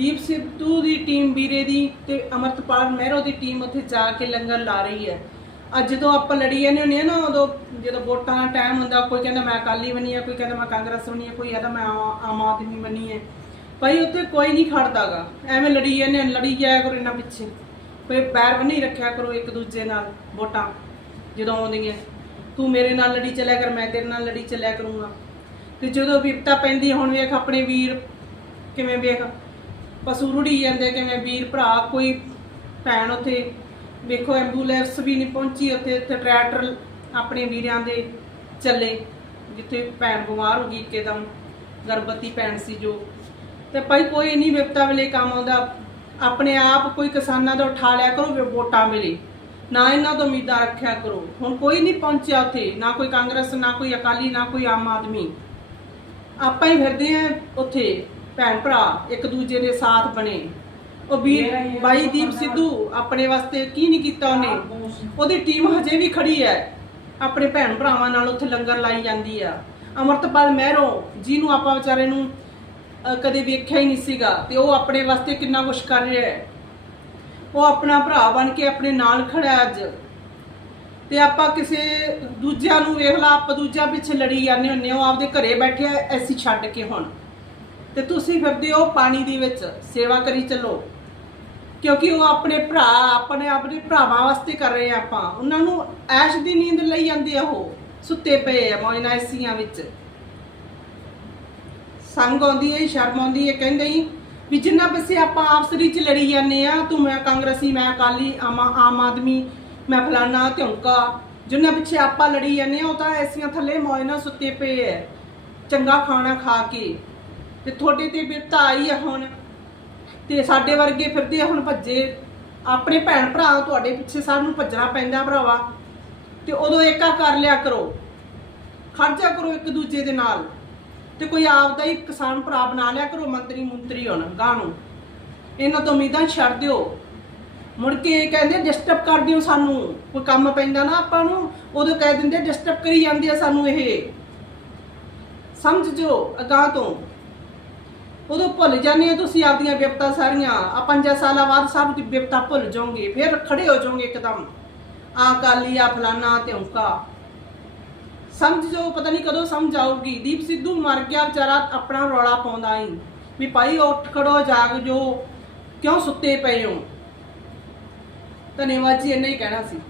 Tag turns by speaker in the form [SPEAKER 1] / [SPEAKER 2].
[SPEAKER 1] ਦੀਪ ਸਿੱਧੂ ਦੀ team ਵੀਰੇ ਦੀ ਤੇ ਅਮਰਤਪਾਲ ਮਹਿਰੋ ਦੀ team ਉੱਥੇ ਜਾ ਕੇ ਲੰਗਰ ਲਾ ਰਹੀ ਹੈ ਅੱਜ ਜਦੋਂ ਆਪਾਂ ਲੜੀ ਜਾਂਦੇ ਹੁੰਦੇ ਆ ਨਾ ਉਦੋਂ ਜਦੋਂ ਵੋਟਾਂ ਦਾ ਟਾਈਮ ਹੁੰਦਾ ਕੋਈ ਕਹਿੰਦਾ ਮੈਂ ਅਕਾਲੀ ਬਣੀ ਆ ਕੋਈ ਕਹਿੰਦਾ ਮੈਂ ਕਾਂਗਰਸ ਬਣੀ ਆ ਕੋਈ ਕਹਿੰਦਾ ਮੈਂ ਆਮ ਆਦਮੀ ਬਣੀ ਆ ਭਾਈ ਉੱਥੇ ਕੋਈ ਨਹੀਂ ਖੜਦਾਗਾ ਐਵੇਂ ਲੜੀ ਜਾਂਦੇ ਲੜੀ ਜਾਇਆ ਕਰੋ ਇਹਨਾਂ ਪਿੱਛੇ ਕੋਈ ਪੈਰ ਨਹੀਂ ਰੱਖਿਆ ਕਰੋ ਇੱਕ ਦੂਜੇ ਨਾਲ ਵੋਟਾਂ ਜਦੋਂ ਆਉਂਦੀਆਂ ਤੂੰ ਮੇਰੇ ਨਾਲ ਲੜੀ ਚੱਲਿਆ ਕਰ ਮੈਂ ਤੇਰੇ ਨਾਲ ਲੜੀ ਚੱਲਿਆ ਕਰੂੰਗਾ ਤੇ ਜਦੋਂ ਵਿਪਤਾ ਪੈਂਦੀ ਹੁਣ ਵੇਖ ਆਪਣੇ ਵੀਰ ਕਿਵੇਂ ਵੇਖ ਪਸ਼ੂ ਰੁੜੀ ਜਾਂਦੇ ਕਿਵੇਂ ਵੀਰ ਭਰਾ ਕੋਈ ਭੈਣ ਉੱਥੇ ਵੇਖੋ ਐਂਬੂਲੈਂਸ ਵੀ ਨਹੀਂ ਪਹੁੰਚੀ ਉੱਥੇ ਉੱਥੇ ਟਰੈਕਟਰ ਆਪਣੇ ਵੀਰਾਂ ਦੇ ਚੱਲੇ ਜਿੱਥੇ ਭੈਣ ਬਿਮਾਰ ਹੋ ਗਈ ਇੱਕਦਮ ਗਰਭਵਤੀ ਭੈਣ ਸੀ ਜੋ ਤੇ ਭਾਈ ਕੋਈ ਨਹੀਂ ਵਿਪਤਾ ਵੇਲੇ ਕੰਮ ਆਉਂਦਾ ਆਪਣੇ ਆਪ ਕੋਈ ਕਿਸਾਨਾਂ ਦਾ ਉਠਾ ਲਿਆ ਕਰੋ ਵੋਟਾਂ ਮਿਲੇ ਨਾ ਇਹਨਾਂ ਤੋਂ ਉਮੀਦਾਂ ਰੱਖਿਆ ਕਰੋ ਹੁਣ ਕੋਈ ਨਹੀਂ ਪਹੁੰਚਿਆ ਉੱਥੇ ਨਾ ਕੋਈ ਕਾਂਗਰਸ ਨਾ ਕੋਈ ਅਕਾਲੀ ਨਾ ਕੋਈ ਆਮ ਆਦਮੀ ਆਪਾਂ ਹੀ ਫਿਰਦੇ ਆ ਉੱਥੇ ਭੈਣ ਭਰਾ ਇੱਕ ਦੂਜੇ ਦੇ ਸਾਥ ਬਣੇ ਉਹ ਵੀ ਬਾਈ ਦੀਪ ਸਿੱਧੂ ਆਪਣੇ ਵਾਸਤੇ ਕੀ ਨਹੀਂ ਕੀਤਾ ਉਹਨੇ ਉਹਦੀ ਟੀਮ ਹਜੇ ਵੀ ਖੜੀ ਹੈ ਆਪਣੇ ਭੈਣ ਭਰਾਵਾਂ ਨਾਲ ਉੱਥੇ ਲੰਗਰ ਲਾਈ ਜਾਂਦੀ ਆ ਅਮਰਤਪਾਲ ਮਹਿਰੋ ਜਿਹਨੂੰ ਆਪਾਂ ਵਿਚਾਰੇ ਨੂੰ ਕਦੇ ਵੇਖਿਆ ਹੀ ਨਹੀਂ ਸੀਗਾ ਤੇ ਉਹ ਆਪਣੇ ਵਾਸਤੇ ਕਿੰਨਾ ਕੁਝ ਕਰ ਰਿਹਾ ਹੈ ਉਹ ਆਪਣਾ ਭਰਾ ਬਣ ਕੇ ਆਪਣੇ ਨਾਲ ਖੜਾ ਹੈ ਅੱਜ ਤੇ ਆਪਾਂ ਕਿਸੇ ਦੂਜਿਆਂ ਨੂੰ ਵੇਖ ਲਾ ਆਪਾਂ ਦੂਜਿਆਂ ਪਿੱਛੇ ਲੜੀ ਜਾਂਦੇ ਹੁੰਨੇ ਉਹ ਆਪਦੇ ਘਰੇ ਬੈਠੇ ਐਸੀ ਛੱਡ ਕੇ ਹੁਣ ਤੇ ਤੁਸੀਂ ਫਿਰਦੇ ਹੋ ਪਾਣੀ ਦੇ ਵਿੱਚ ਸੇਵਾ ਕਰੀ ਚੱਲੋ ਕਿਉਂਕਿ ਉਹ ਆਪਣੇ ਭਰਾ ਆਪਣੇ ਆਪਣੇ ਭਰਾਵਾਂ ਵਾਸਤੇ ਕਰ ਰਹੇ ਆ ਆਪਾਂ ਉਹਨਾਂ ਨੂੰ ਐਸ਼ ਦੀ ਨੀਂਦ ਲਈ ਜਾਂਦੇ ਆ ਉਹ ਸੁੱਤੇ ਪਏ ਆ ਐਸੀਆਂ ਵਿੱਚ ਸੰਗ ਆਉਂਦੀ ਹੈ ਸ਼ਰਮ ਆਉਂਦੀ ਹੈ ਕਹਿੰਦੇ ਹੀ ਵੀ ਜਿੰਨਾ ਬਸੇ ਆਪਾਂ ਆਪਸਰੀ ਚ ਲੜੀ ਜਾਂਦੇ ਆ ਤੂੰ ਮੈਂ ਕਾਂਗਰਸੀ ਮੈਂ ਅਕਾਲੀ ਆਮ ਆਦਮੀ ਮੈਂ ਫਲਾਣਾ ਧੁੰਕਾ ਜਿੰਨਾ ਪਿੱਛੇ ਆਪਾਂ ਲੜੀ ਜਾਂਦੇ ਆ ਉਹ ਤਾਂ ਐਸੀਆਂ ਥੱਲੇ ਮੋਇਨਾ ਸੁੱਤੇ ਪਏ ਐ ਚੰਗਾ ਖਾਣਾ ਖਾ ਕੇ ਤੇ ਤੁਹਾਡੇ ਤੇ ਬਿਰਤਾ ਆਈ ਆ ਹੁਣ ਤੇ ਸਾਡੇ ਵਰਗੇ ਫਿਰਦੇ ਆ ਹੁਣ ਭੱਜੇ ਆਪਣੇ ਭੈਣ ਭਰਾ ਤੁਹਾਡੇ ਪਿੱਛੇ ਸਾਨੂੰ ਭੱਜਣਾ ਪੈਂਦਾ ਭਰਾਵਾ ਤੇ ਉਦੋਂ ਏਕਾ ਕਰ ਲਿਆ ਕਰੋ ਖਰਚਾ ਕਰੋ ਇੱਕ ਦੂਜੇ ਦੇ ਨਾਲ ਤੇ ਕੋਈ ਆਪਦਾ ਹੀ ਕਿਸਾਨ ਭਰਾ ਬਣਾ ਲਿਆ ਕਰੋ ਮੰਤਰੀ ਮੰਤਰੀ ਹੋਣ ਗਾਂ ਨੂੰ ਇਹਨਾਂ ਤੋਂ ਉਮੀਦਾਂ ਛੱਡ ਦਿਓ ਮੁੜ ਕੇ ਕਹਿੰਦੇ ਡਿਸਟਰਬ ਕਰਦੇ ਹੋ ਸਾਨੂੰ ਕੋਈ ਕੰਮ ਪੈਂਦਾ ਨਾ ਆਪਾਂ ਨੂੰ ਉਦੋਂ ਕਹਿ ਦਿੰਦੇ ਡਿਸਟਰਬ ਕਰੀ ਜਾਂਦੇ ਆ ਸਾਨੂੰ ਇਹ ਸਮਝ ਜੋ ਅਗਾਹ ਤੋਂ ਉਦੋਂ ਭੁੱਲ ਜਾਂਦੇ ਆ ਤੁਸੀਂ ਆਪਦੀਆਂ ਵਿਪਤਾ ਸਾਰੀਆਂ ਆ ਪੰਜਾ ਸਾਲਾਂ ਬਾਅਦ ਸਭ ਦੀ ਵਿਪਤਾ ਭੁੱਲ ਜਾਓਗੇ ਫਿਰ ਖੜੇ ਹੋ ਜਾਓਗੇ ਇੱਕਦਮ ਆ ਕਾਲੀ ਆ ਫਲਾਨਾ ਤੇ ਹੌਂਕਾ ਸਮਝ ਜੋ ਪਤਾ ਨਹੀਂ ਕਦੋਂ ਸਮਝ ਆਊਗੀ ਦੀਪ ਸਿੱਧੂ ਮਰ ਗਿਆ ਵਿਚਾਰਾ ਆਪਣਾ ਰੌਲਾ ਪਾਉਂਦਾ ਹੀ ਵੀ ਭਾਈ ਉੱਠ ਖੜੋ ਜਾਗ ਜੋ ਕਿਉਂ ਸੁੱਤੇ ਪਏ ਹੋ ਧੰਨਵਾਦ ਜੀ ਇੰਨਾ ਹੀ ਕਹਿਣਾ ਸੀ